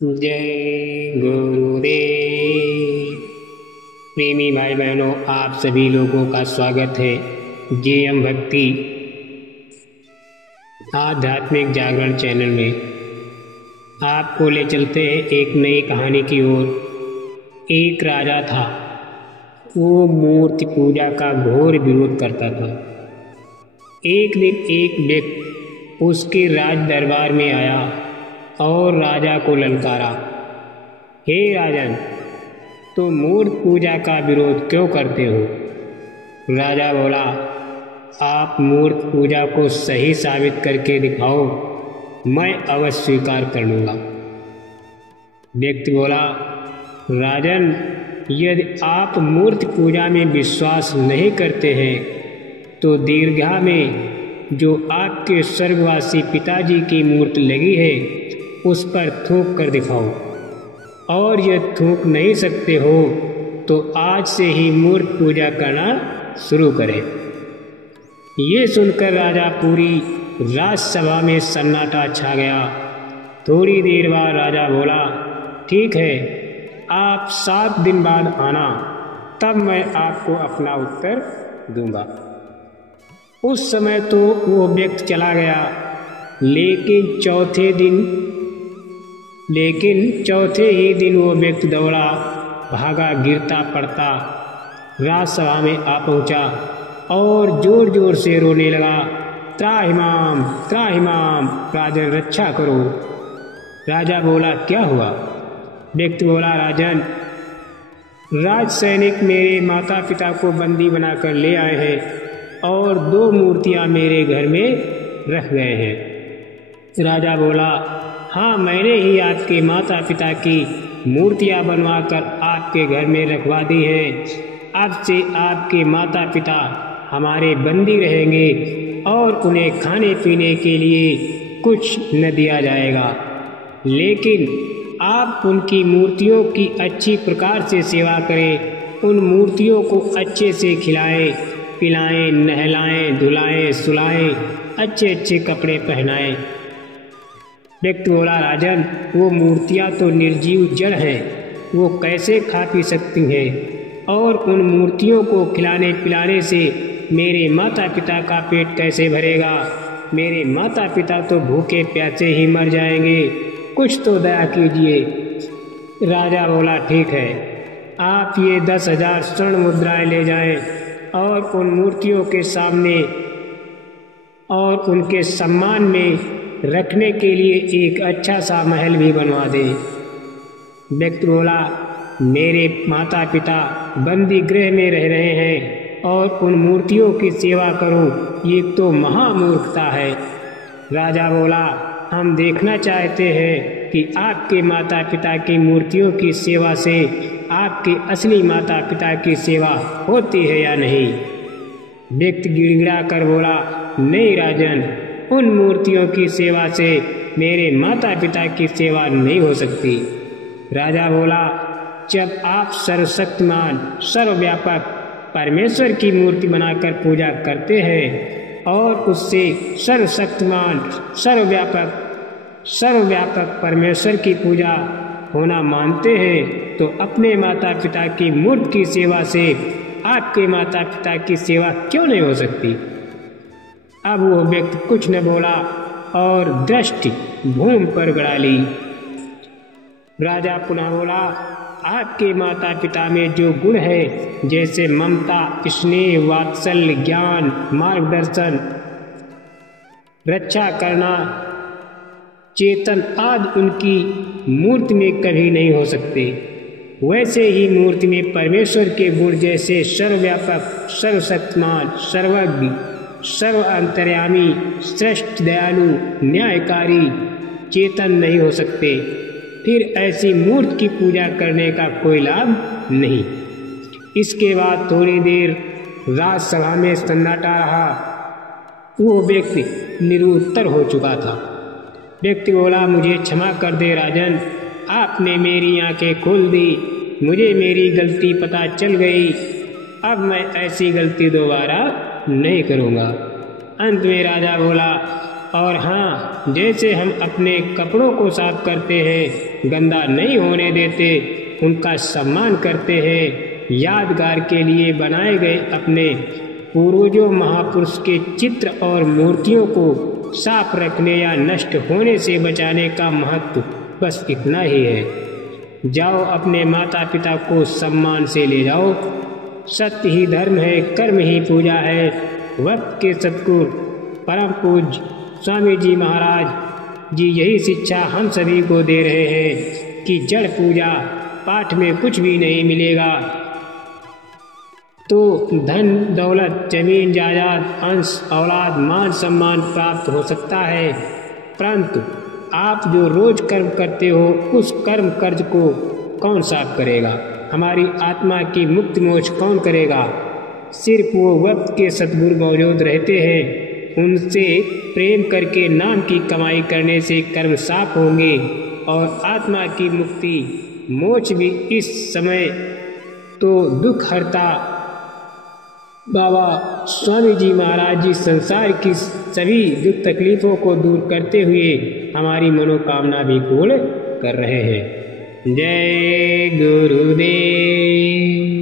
जय गुरुदेव। प्रेमी भाई बहनों, आप सभी लोगों का स्वागत है जेएम भक्ति आध्यात्मिक जागरण चैनल में। आपको ले चलते हैं एक नई कहानी की ओर। एक राजा था, वो मूर्ति पूजा का घोर विरोध करता था। एक दिन एक व्यक्ति उसके राज दरबार में आया और राजा को ललकारा, हे राजन, तुम मूर्ति पूजा का विरोध क्यों करते हो? राजा बोला, आप मूर्ति पूजा को सही साबित करके दिखाओ, मैं अवश्य स्वीकार कर लूँगा। व्यक्ति बोला, राजन, यदि आप मूर्ति पूजा में विश्वास नहीं करते हैं तो दीर्घा में जो आपके स्वर्गवासी पिताजी की मूर्ति लगी है उस पर थूक कर दिखाओ, और यदि थूक नहीं सकते हो तो आज से ही मूर्ति पूजा करना शुरू करें। ये सुनकर राजा पूरी राजसभा में सन्नाटा छा गया। थोड़ी देर बाद राजा बोला, ठीक है, आप 7 दिन बाद आना, तब मैं आपको अपना उत्तर दूंगा। उस समय तो वो व्यक्ति चला गया, लेकिन चौथे ही दिन वो व्यक्ति दौड़ा भागा गिरता पड़ता राजसभा में आ पहुंचा और जोर जोर से रोने लगा, त्राहिमाम त्राहिमाम, राजन रक्षा करो। राजा बोला, क्या हुआ? व्यक्ति बोला, राजन, राज सैनिक मेरे माता पिता को बंदी बनाकर ले आए हैं और 2 मूर्तियां मेरे घर में रख गए हैं। राजा बोला, हाँ, मैंने ही आपके माता पिता की मूर्तियां बनवाकर आपके घर में रखवा दी हैं। अब से आपके माता पिता हमारे बंदी रहेंगे और उन्हें खाने पीने के लिए कुछ न दिया जाएगा, लेकिन आप उनकी मूर्तियों की अच्छी प्रकार से सेवा करें। उन मूर्तियों को अच्छे से खिलाएं, पिलाएं, नहलाएं, धुलाएं, सुलाएं, अच्छे अच्छे कपड़े पहनाएं। व्यक्ति बोला, राजन, वो मूर्तियाँ तो निर्जीव जड़ हैं, वो कैसे खा पी सकती हैं? और उन मूर्तियों को खिलाने पिलाने से मेरे माता पिता का पेट कैसे भरेगा? मेरे माता पिता तो भूखे प्यासे ही मर जाएंगे, कुछ तो दया कीजिए। राजा बोला, ठीक है, आप ये 10,000 स्वर्ण मुद्राएं ले जाएं और उन मूर्तियों के सामने और उनके सम्मान में रखने के लिए एक अच्छा सा महल भी बनवा दे। व्यक्ति बोला, मेरे माता पिता बंदी गृह में रह रहे हैं और उन मूर्तियों की सेवा करूं, ये तो महामूर्खता है। राजा बोला, हम देखना चाहते हैं कि आपके माता पिता की मूर्तियों की सेवा से आपके असली माता पिता की सेवा होती है या नहीं। व्यक्ति गिड़गिड़ा कर बोला, नहीं राजन, उन मूर्तियों की सेवा से मेरे माता पिता की सेवा नहीं हो सकती। राजा बोला, जब आप सर्वशक्तिमान सर्वव्यापक परमेश्वर की मूर्ति बनाकर पूजा करते हैं और उससे सर्वशक्तिमान सर्वव्यापक परमेश्वर की पूजा होना मानते हैं, तो अपने माता पिता की मूर्ति की सेवा से आपके माता पिता की सेवा क्यों नहीं हो सकती? अब वो व्यक्ति कुछ न बोला और दृष्टि भूमि पर गड़ा ली। राजा पुनः बोला, आपके माता पिता में जो गुण है, जैसे ममता, स्नेह, वात्सल्य, ज्ञान, मार्गदर्शन, रक्षा करना, चेतन आदि उनकी मूर्ति में कभी नहीं हो सकते। वैसे ही मूर्ति में परमेश्वर के गुण जैसे सर्वव्यापक, सर्वशक्तिमान, सर्वज्ञ, सर्व अंतर्यामी, श्रेष्ठ, दयालु, न्यायकारी, चेतन नहीं हो सकते। फिर ऐसी मूर्ति की पूजा करने का कोई लाभ नहीं। इसके बाद थोड़ी देर राजसभा में सन्नाटा रहा। वो व्यक्ति निरुत्तर हो चुका था। व्यक्ति बोला, मुझे क्षमा कर दे राजन, आपने मेरी आंखें खोल दी, मुझे मेरी गलती पता चल गई, अब मैं ऐसी गलती दोबारा नहीं करूँगा। अंत में राजा बोला, और हाँ, जैसे हम अपने कपड़ों को साफ करते हैं गंदा नहीं होने देते, उनका सम्मान करते हैं। यादगार के लिए बनाए गए अपने पूर्वजों महापुरुष के चित्र और मूर्तियों को साफ रखने या नष्ट होने से बचाने का महत्व बस इतना ही है। जाओ अपने माता पिता को सम्मान से ले जाओ। सत्य ही धर्म है, कर्म ही पूजा है। वक्त के सतगुरु परम पूज्य स्वामी जी महाराज जी यही शिक्षा हम सभी को दे रहे हैं कि जड़ पूजा पाठ में कुछ भी नहीं मिलेगा तो धन दौलत जमीन जायदाद अंश औलाद मान सम्मान प्राप्त हो सकता है, परंतु आप जो रोज कर्म करते हो उस कर्म कर्ज को कौन साफ करेगा? हमारी आत्मा की मुक्ति मोक्ष कौन करेगा? सिर्फ वो वक्त के सद्गुरु मौजूद रहते हैं। उनसे प्रेम करके नाम की कमाई करने से कर्म साफ होंगे और आत्मा की मुक्ति मोक्ष भी इस समय तो दुख हरता बाबा स्वामी जी महाराज जी संसार की सभी दुख तकलीफों को दूर करते हुए हमारी मनोकामना भी पूर्ण कर रहे हैं। जय गुरुदेव।